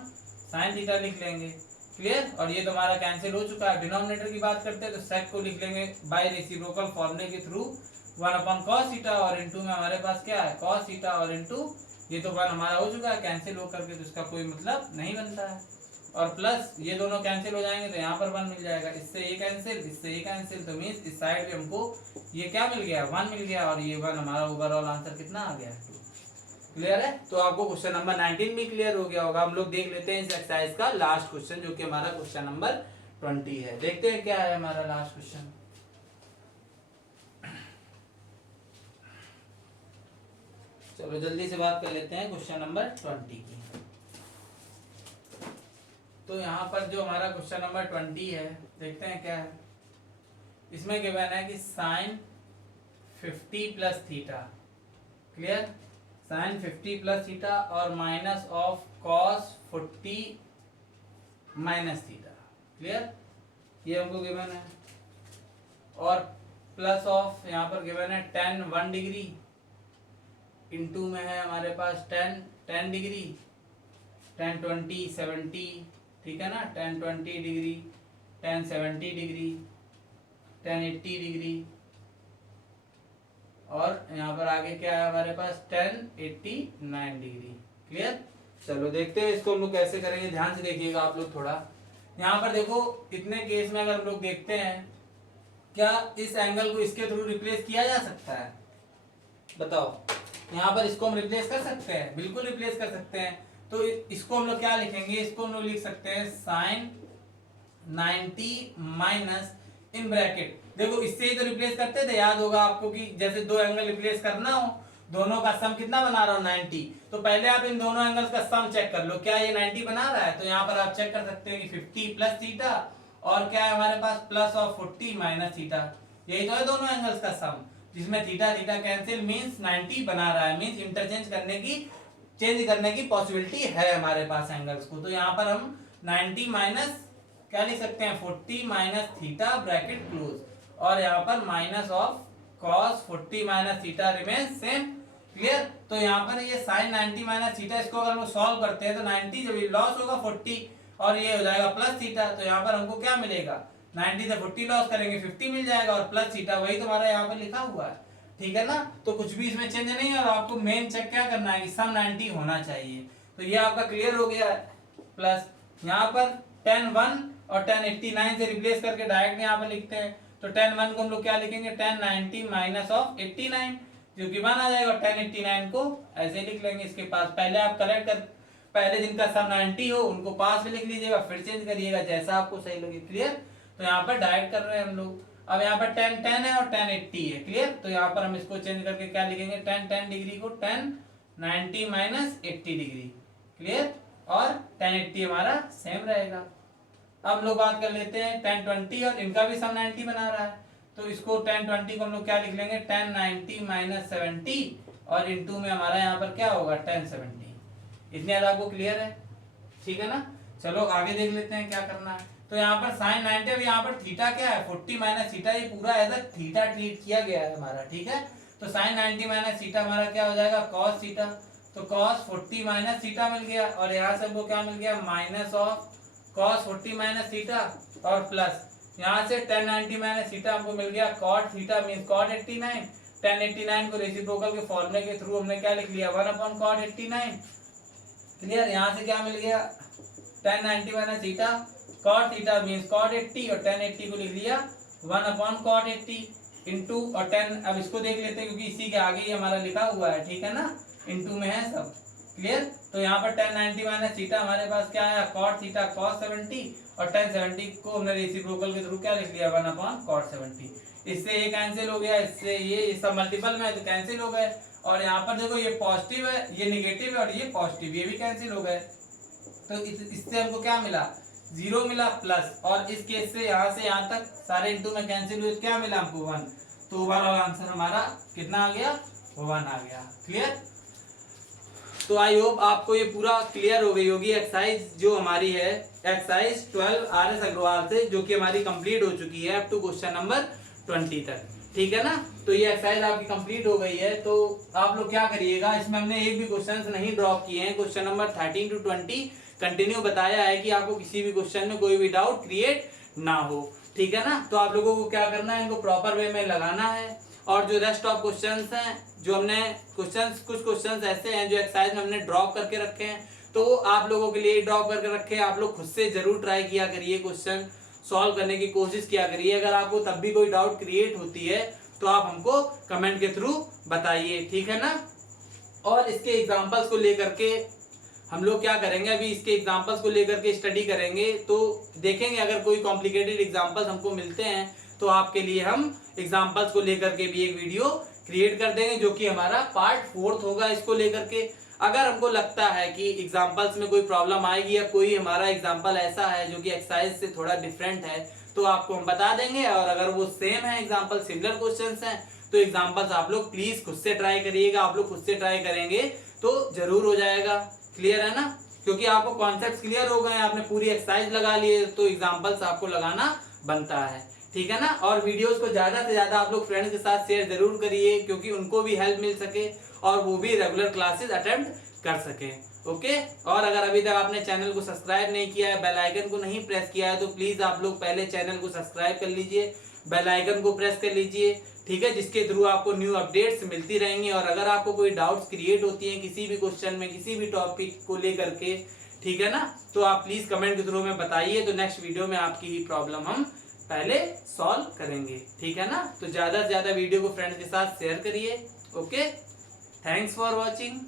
sin थीटा लिख लेंगे। क्लियर। और ये तो हमारा कैंसिल हो चुका है। डिनोमिनेटर की बात करते हैं तो sec को लिख लेंगे बाय रेसिप्रोकल फॉर्मूले के थ्रू 1 अपॉन cos थीटा, और इनटू में हमारे पास क्या है cos थीटा, और इनटू ये तो 1 हमारा हो चुका है कैंसिल हो करके, तो इसका कोई मतलब नहीं बनता है, और प्लस ये दोनों कैंसिल हो जाएंगे तो यहाँ पर 1 मिल जाएगा, इससे ये कैंसिल, इससे ये कैंसिल, तो मीन्स इस साइड भी हमको ये क्या मिल गया 1 मिल गया, और ये 1 हमारा ओवरऑल आंसर कितना आ गया 2। क्लियर है। तो आपको क्वेश्चन नंबर 19 भी क्लियर हो गया होगा। हम लोग देख लेते हैं इस एक्सरसाइज का लास्ट क्वेश्चन, जो कि हमारा क्वेश्चन नंबर 20 है। देखते हैं क्या है हमारा लास्ट क्वेश्चन। चलो जल्दी से बात कर लेते हैं क्वेश्चन नंबर 20 की। तो यहाँ पर जो हमारा क्वेश्चन नंबर 20 है, देखते हैं क्या है। इसमें गिवन है कि sine 50 plus theta. Clear. Sine 50 plus theta और minus of cos 40 minus theta. Clear. ये हमको गिवन है, और प्लस ऑफ यहाँ पर गिवन है tan 1 डिग्री, इनटू में है हमारे पास tan डिग्री, tan 20 70, ठीक है ना, tan 20 degree, tan 70 degree, tan 80 degree, और यहाँ पर आगे क्या है हमारे पास tan 89 डिग्री। क्लियर। चलो देखते हैं इसको हम लोग कैसे करेंगे, ध्यान से देखिएगा आप लोग थोड़ा। यहाँ पर देखो इतने केस में अगर हम लोग देखते हैं, क्या इस एंगल को इसके थ्रू रिप्लेस किया जा सकता है, बताओ। यहाँ पर इसको हम रिप्लेस कर सकते हैं, बिल्कुल रिप्लेस कर सकते हैं। तो इसको हम लोग क्या लिखेंगे, इसको हम लोग लिख सकते हैं साइन 90 माइनस इन ब्रैकेट, देखो इससे ही तो रिप्लेस करते थे, याद होगा आपको कि जैसे दो एंगल रिप्लेस करना हो, दोनों का सम कितना बना रहा हूं 90, तो पहले आप इन दोनों एंगल्स का सम चेक कर लो, क्या ये 90 बना रहा है, तो यहाँ पर आप चेक कर सकते हैं कि 50 प्लस थीटा और क्या है हमारे पास प्लस ऑफ 40 माइनस थीटा, यही तो है दोनों एंगल्स का सम, जिसमें थीटा थीटा कैंसिल मींस 90 बना रहा है, मींस इंटरचेंज करने की, चेंज करने की पॉसिबिलिटी है हमारे पास एंगल्स को, तो यहाँ पर हम 90 माइनस क्या लिख सकते हैं 40 माइनस थीटा ब्रैकेट क्लोज, और यहाँ पर minus of cos 40 minus theta remain same, clear. तो यहाँ पर ये sin 90 माइनस थीटा, इसको अगर हम लोग सॉल्व करते हैं तो 90 जब लॉस होगा 40 और ये हो जाएगा प्लस थीटा, तो यहाँ पर हमको क्या मिलेगा 90 से 40 लॉस करेंगे 50 मिल जाएगा और प्लस थीटा वही तुम्हारा यहाँ पर लिखा हुआ है, ठीक है ना। तो कुछ भी इसमें चेंज नहीं है और आपको मेन चेक क्या करना है कि सम 90 होना चाहिए, तो ये आपका क्लियर हो गया है। प्लस यहाँ पर tan 1 और tan 89 से रिप्लेस करके डायरेक्ट यहाँ पर लिखते हैं, तो tan 1 को हम लोग क्या लिखेंगे tan 90 माइनस ऑफ 89 जो कि 1 आ जाएगा, और tan 89 को ऐसे लिख लेंगे इसके पास, पहले आप करेक्ट कर, पहले जिनका सम 90 हो उनको पास में लिख लीजिएगा, फिर चेंज करिएगा जैसा आपको सही लगे, क्लियर। तो यहाँ पर डायरेक्ट कर रहे हैं हम लोग, अब यहाँ पर tan 10 है और tan 80 है, क्लियर। तो यहाँ पर हम इसको चेंज करके क्या लिखेंगे tan 10 डिग्री को tan 90 माइनस 80 डिग्री, क्लियर, और tan 80 हमारा सेम रहेगा। अब लोग बात कर लेते हैं tan 20 और इनका भी सम 90 बना रहा है, तो इसको tan 20 को हम लोग क्या लिख लेंगे tan 90 माइनस 70 और इनटू में हमारा यहाँ पर क्या होगा tan 70, इतनी ज्यादा आपको क्लियर है, ठीक है ना। चलो आगे देख लेते हैं क्या करना है। तो यहाँ पर sin 90, अब यहाँ पर थीटा क्या है 40 माइनस थीटा, ये पूरा एज अ थीटा ट्रीट किया गया है हमारा, ठीक है। तो sin 90 माइनस थीटा हमारा क्या हो जाएगा cos थीटा, तो cos 40 माइनस थीटा मिल गया, और यहाँ से हमको क्या मिल गया minus of cos 40 minus theta, और प्लस यहाँ से tan 90 माइनस थीटा हमको मिल गया cot theta means cot 89, tan 89 को रेसिप्रोकल के फॉर्मूले के थ्रू हमने क्या लिख लिया 1 अपॉन cot 89, क्लियर। यहाँ से क्या मिल गया tan 90 minus theta cot theta means cot 80 और tan 80 को लिख लिया 1 अपॉन cot 80 इनटू, और tan, अब इसको देख लेते हैं क्योंकि इसी के आगे ही हमारा लिखा हुआ है, ठीक है ना, इनटू में है सब, क्लियर। तो यहाँ पर tan 90 माइनस थीटा हमारे पास क्या आया cot थीटा cos 70 और tan 70 को हमने रेसिप्रोकल के थ्रू क्या लिख लिया 1 अपॉन cot 70, इससे ये कैंसिल हो गया, इससे ये सब मल्टीपल में है तो कैंसिल हो गए, और यहाँ पर देखो ये पॉजिटिव है ये निगेटिव है और ये पॉजिटिव, ये भी कैंसिल हो गए, तो इससे हमको क्या मिला 0 मिला प्लस, और इस केस से यहाँ तक सारे इनटू में कैंसिल हुए, क्या मिला हमको 1, तो ओवरऑल आंसर हमारा कितना आ गया 1 आ गया, क्लियर। तो आई होप आपको ये पूरा क्लियर हो गई होगी एक्सरसाइज जो हमारी है एक्सरसाइज 12 RS अग्रवाल से, जो कि हमारी कंप्लीट हो चुकी है अप टू क्वेश्चन नंबर 20 तक, ठीक है ना। तो ये एक्सरसाइज आपकी कंप्लीट हो गई है, तो आप लोग क्या करिएगा, इसमें हमने एक भी क्वेश्चन नहीं ड्रॉप किए हैं, क्वेश्चन नंबर 13 टू 20 कंटिन्यू बताया है कि आपको किसी भी क्वेश्चन में कोई भी डाउट क्रिएट ना हो, ठीक है ना। तो आप लोगों को क्या करना है, इनको प्रॉपर वे में लगाना है, और जो रेस्ट ऑफ क्वेश्चंस हैं जो हमने कुछ क्वेश्चंस ऐसे हैं जो एक्सरसाइज में हमने ड्रॉप करके रखे हैं, तो आप लोगों के लिए ड्रॉप करके रखे हैं, आप लोग खुद से जरूर ट्राई किया करिए, क्वेश्चन सॉल्व करने की कोशिश किया करिए। अगर आपको तब भी कोई डाउट क्रिएट होती है तो आप हमको कमेंट के थ्रू बताइए, ठीक है ना। और इसके एग्जाम्पल्स को लेकर के हम लोग क्या करेंगे, अभी इसके एग्जाम्पल्स को लेकर के स्टडी करेंगे, तो देखेंगे अगर कोई कॉम्प्लिकेटेड एग्जाम्पल्स हमको मिलते हैं तो आपके लिए हम एग्जाम्पल्स को लेकर के भी एक वीडियो क्रिएट कर देंगे, जो कि हमारा पार्ट 4 होगा इसको लेकर के। अगर हमको लगता है कि एग्जाम्पल्स में कोई प्रॉब्लम आएगी या कोई हमारा एग्जाम्पल ऐसा है जो कि एक्सरसाइज से थोड़ा डिफरेंट है, तो आपको हम बता देंगे, और अगर वो सेम है एग्जाम्पल सिमिलर क्वेश्चंस हैं तो एग्जाम्पल्स आप लोग प्लीज खुद से ट्राई करिएगा, आप लोग खुद से ट्राई करेंगे तो जरूर हो जाएगा, क्लियर है ना। क्योंकि आपको कॉन्सेप्ट क्लियर हो गए, आपने पूरी एक्सरसाइज लगा ली है, तो एग्जाम्पल्स आपको लगाना बनता है, ठीक है ना। और वीडियोस को ज्यादा से ज्यादा आप लोग फ्रेंड्स के साथ शेयर जरूर करिए, क्योंकि उनको भी हेल्प मिल सके और वो भी रेगुलर क्लासेस अटेम्प्ट कर सके, ओके। और अगर अभी तक आपने चैनल को सब्सक्राइब नहीं किया है, बेल आइकन को नहीं प्रेस किया है, तो प्लीज आप लोग पहले चैनल को सब्सक्राइब कर लीजिए, बेल आइकन को प्रेस कर लीजिए, ठीक है, जिसके थ्रू आपको न्यू अपडेट्स मिलती रहेंगी। और अगर आपको कोई डाउट्स क्रिएट होती हैं किसी भी क्वेश्चन में, किसी भी टॉपिक को लेकर के, ठीक है ना, तो आप प्लीज कमेंट के थ्रू में बताइए, तो नेक्स्ट वीडियो में आपकी ही प्रॉब्लम हम पहले सॉल्व करेंगे, ठीक है ना। तो ज्यादा से ज्यादा वीडियो को फ्रेंड्स के साथ शेयर करिए, ओके। Thanks for watching.